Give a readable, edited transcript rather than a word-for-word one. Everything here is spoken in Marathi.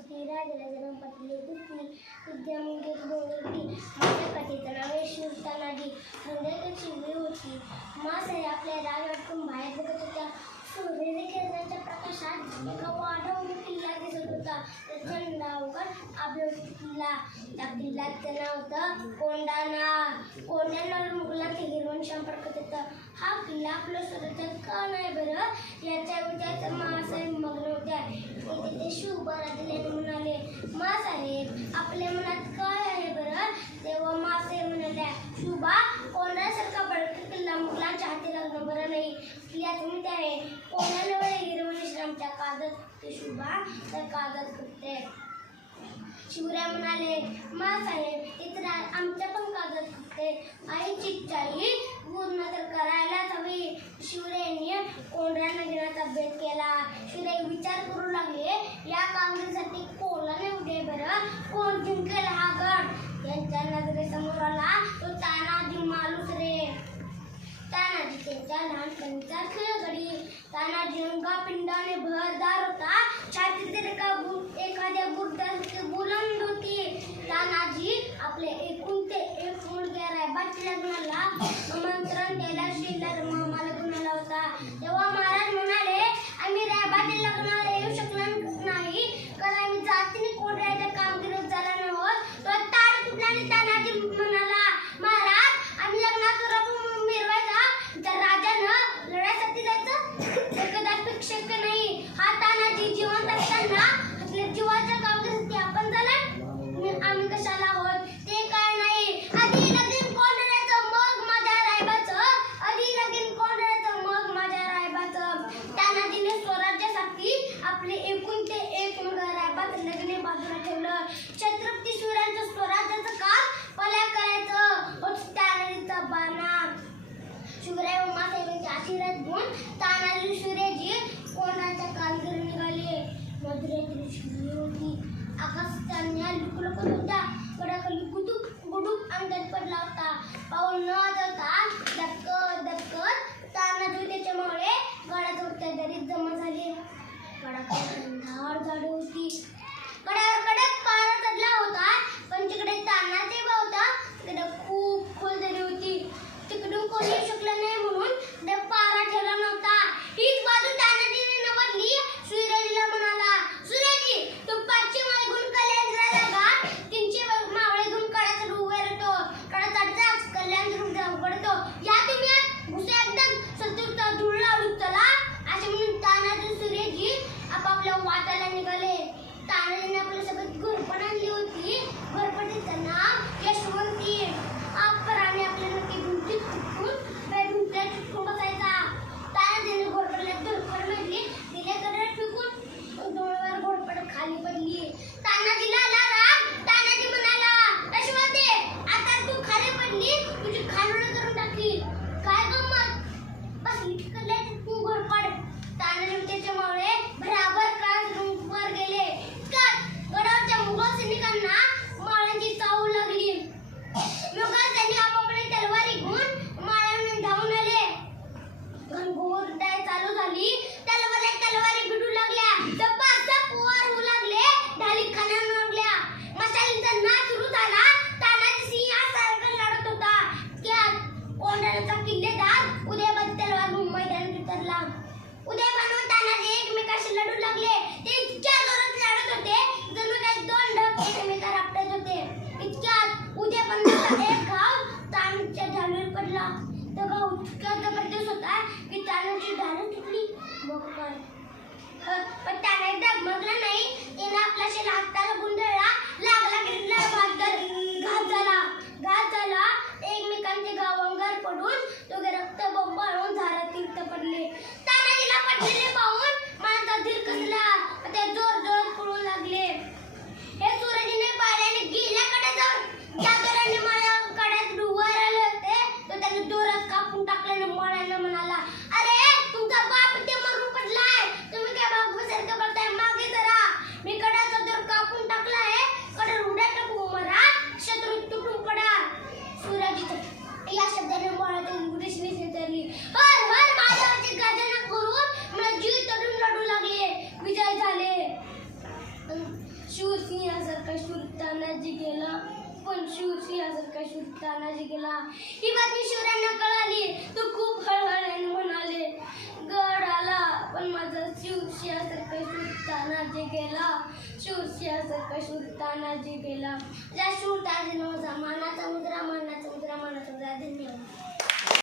मावशी राजाला जन्म पटली दुसरी विद्या म्हणजे डोंगरडी माझ्या कथेचं नाव आहे शूर तानाजी. संध्याकाळची वेळ होती. मासाई आपल्या राजवाटून बाहेर बघत होत्या. सूर्योदय किरणांच्या प्रकाशात एका वाढवून किल्ला दिसत होता. त्याच्या नावावर किल्ला. त्या किल्ल्याचं नाव होतं कोंढाणा. कोंढाण्यावर मुघलांचे हिरवण संपर्कात होतं. हा किल्ला आपलं स्वतःचं का नाही बरं याच्या विचारात मासाहेब मग्न होत्या. तिथे शिवबा राजल्याने म्हणाले, मासाहेब आपल्या मनात काय आहे बरं? तेव्हा मासाहेब म्हणाल्या, शिवबा कोंढाण्यासारखा बळकट किल्ला मुघलांच्या हाती लागणं बरं नाही. किल्ल्यात मी आहे कोंढाण्यावर हिरवण आमच्या कागद ते शिवबा त्या कागद करते. शिवराय म्हणाले, मासाहेब इतर आमच्या पण कागद करते. आईची इच्छाही पूर्ण तर करायलाच हवी. शिवरायांनी कोंढाणा नगराचा अभ्यास केला. शिवराय विचार करू लागले, या कामगिरीसाठी कोणाला उडे बरं? कोण जिंकेल हा गड? त्यांच्या नजरेसमोर आला तो तानाजी मालुसरे. तानाजी त्यांच्या लहानपणीचा खेळगडी. तानाजी अंगापिंडाने भरदार होता. छातीत एखाद्या बुरद्यासारखी बुलंद होती. तानाजी आपले एकूण ते एक मुलगा रायबाच्या लग्नाला आमंत्रण द्यायला शेजार मामाला गुणाला होता. तेव्हा महाराज म्हणाले, आम्ही रायबाच्या लग्नाला येऊ शकलो नाही कारण आम्ही जातीने कोंढाण्याच्या कामगिरीत झाला नव्हत. तो ताड तुटला आणि तानाजी म्हणाला, महाराज आम्ही लग्नात रंग मिरवायचा तर राजानं लढाईसाठी जायचं कदापिक शक्य नाही. हा तानाजी जिवंत असताना आपल्या जीवाच्या कामगिरीसाठी आपण झाला आम्ही कशाला आहोत ते काय नाही. आधी लगीन कोंढाण्याचं मग माझ्या रायबाचं. आधी लगीन कोंढाण्याचं मग माझ्या रायबाचं. तानाजीने स्वराज्यासाठी आपले एकूण ते एक मुलगा रायबात लग्न बाजूला ठेवलं. छत्रपती शिवरायांचं स्वराज्याचं काम पल्या करायचं होतं तानाजीचा बाणा. शिवराय व मासाहेबांचे आशीर्वाद घेऊन तानाजी शिवरायजी कोंढाण्याच्या कामगिरी निघाले. मधुरेतील शिवरी होती. आकाशाच्या लुकलुकत होत्या. कडाखाली गुडूप अंगात पडला होता. पाऊल न जाता दक्कत दक्कत तानाजी त्याच्यामुळे गडाजवळ दरीत जमा झाले. गडाखाली अंधार झाडी होती. गडावर कडक पारा चढला होता. पण तिकडे तानाजी होता तिकडे खूप खोल दरी होती. तिकडून कोणी येऊ शकलं नाही म्हणून पारा ठेवला नव्हता. हीच बाजू तानाजीने निवडली. शिवराजीला म्हणाला, शिवराजी तू पाचशे माळगुण कल्याण का तीनशे मावळे गुण कडाचा रूप येतो. कडा चढता कल्याण रूप उघडतो. या तुम्ही घुसे एकदम शत्रूचा धूळ लावून चला असे म्हणून तानाजी शिवराजी आपापल्या वाटाला निघाले. तानाजीने आपल्या सगळं घरपण आणली होती. घरपणीचं नाव यशवंती. आपराने आपल्या नक्की भिंतीत चिटकून बसायचा. तानाजीने घोरपडला धडपड मिळली. दिल्याकडे फेकून डोळ्यावर घोरपड खाली पडली. तानाजीला आला राग. तानाजी म्हणाला, यशवंती आता तू खाली पडली तुझी खालून करून टाकली. काय गंमत बसली तिकडल्या चिटकून घोरपड. तानाजी त्याच्यामुळे भराभर काळ वर गेले. गडावरच्या मुघल सैनिकांना माळ्यांची चाहूल लागली. मुघल सैनिक आपापली तलवारी घेऊन माळ्यांना धावून आले. घनघोर लढाई चालू झाली. तलवारी भिडू लागल्या. धपाधप वर होऊ लागले. ढाली खाण्यावर लागल्या. मशालींचा नाच सुरू झाला. तानाजी सिंहासारखा लढत होता. त्यात कोंढाण्याचा किल्लेदार उदयभान तलवार मैदानात उतरला. उदयभान व तानाजी एकमेकाशी लढू लागले. ते इतक्या जोरात लढत होते जणू काही दोन ढग एकमेकांवर आपटत होते. इतक्यात उदयभानचा एक घाव तानाजीच्या ढालीवर पडला. तो घाव इतका जबरदस्त होता की तानाजीची ढाल तुटली. मग काय पण तानाजी डगमगला नाही. त्याने आपला शेल हाताला गुंडळला. लागला गिरला घात झाला. एकमेकांचे घाव अंगावर पडून दोघे रक्त बोंबाळून झाडात तीर्थ पडले. तानाजीला पडलेले पाहून माणसा धीर कसला. ते जोर जोरात पळू लागले. हे सूरजीने पाहिल्याने गेल्या कड्याजवळ ज्या दोराने मला कड्यात वर आले होते तो त्याने दोरात कापून टाकल्याने मळ्याला म्हणाला, अरे तुमचा बाप इथे मरून पडलाय. तुम्ही काय बापासारखं बोलताय? मागे जरा. सिंहासारखा शूर तानाजी गेला, पण शूर सिंहासारखा शूर तानाजी गेला. ही बातमी शिवरायांना कळाली. तो खूप हळहळ्याने म्हणाले, गड आला, पण माझा शूर सिंहासारखा शूर तानाजी गेला. शूर सिंहासारखा शूर तानाजी गेला. ज्या शूर तानाजीने माझा मानाचा मुद्रा, मानाचा मुद्रा, मानाचा मुद्रा. धन्यवाद.